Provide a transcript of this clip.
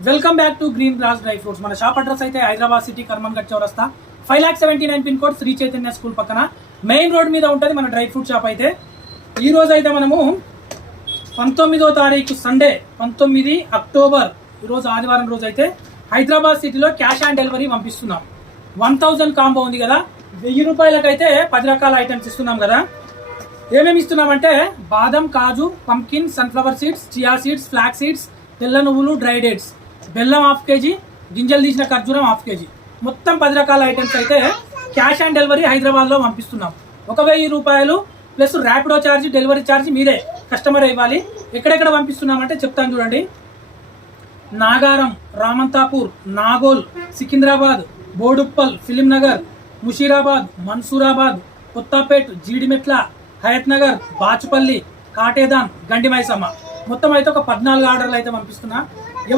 Welcome back to Green Grass Dry Fruits. మన shop address అయితే Hyderabad city Karmanghat చౌరస్తా 5,79,000 pin code, Sri Chaitanya school పక్కన main road మీద ఉంటుంది మన డ్రై ఫ్రూట్ షాప్. అయితే ఈ రోజు అయితే మనము 19వ తారీఖు సండే 19 అక్టోబర్ ఈరోజు ఆదివారం రోజు అయితే హైదరాబాద్ సిటీలో క్యాష్ ఆన్ డెలివరీ పంపిస్తున్నాం. 1000 కాంబో ఉంది కదా, 1000 రూపాయలకైతే 10 రకాల ఐటమ్స్ ఇస్తున్నాం కదా. ఏమేమి ఇస్తున్నామంటే బాదం, కాజు, pumpkin, sunflower seeds, chia seeds, flax seeds, తెల్ల నువ్వులు, డ్రై డేట్స్, బెల్లం హాఫ్ కేజీ, గింజలు తీసిన ఖర్జూరం హాఫ్ కేజీ, మొత్తం 10 రకాల ఐటమ్స్ అయితే క్యాష్ ఆన్ డెలివరీ హైదరాబాద్లో పంపిస్తున్నాం. 1000 రూపాయలు plus Rapido charge, delivery charge మీరే కస్టమర్ ఇవ్వాలి. ఎక్కడెక్కడ పంపిస్తున్నామంటే చెప్తాను చూడండి. నాగారం, రామంతాపూర్, నాగోల్, సికింద్రాబాద్, బోడుప్పల్, ఫిలిం నగర్, ముషీరాబాద్, మన్సూరాబాద్, కొత్తపేట్, జీడిమెట్ల, హయత్ నగర్, బాచుపల్లి, కాటేదాన్, గండి మైసమ్మ, మొత్తం అయితే ఒక 14 ఆర్డర్లు అయితే పంపిస్తున్నా.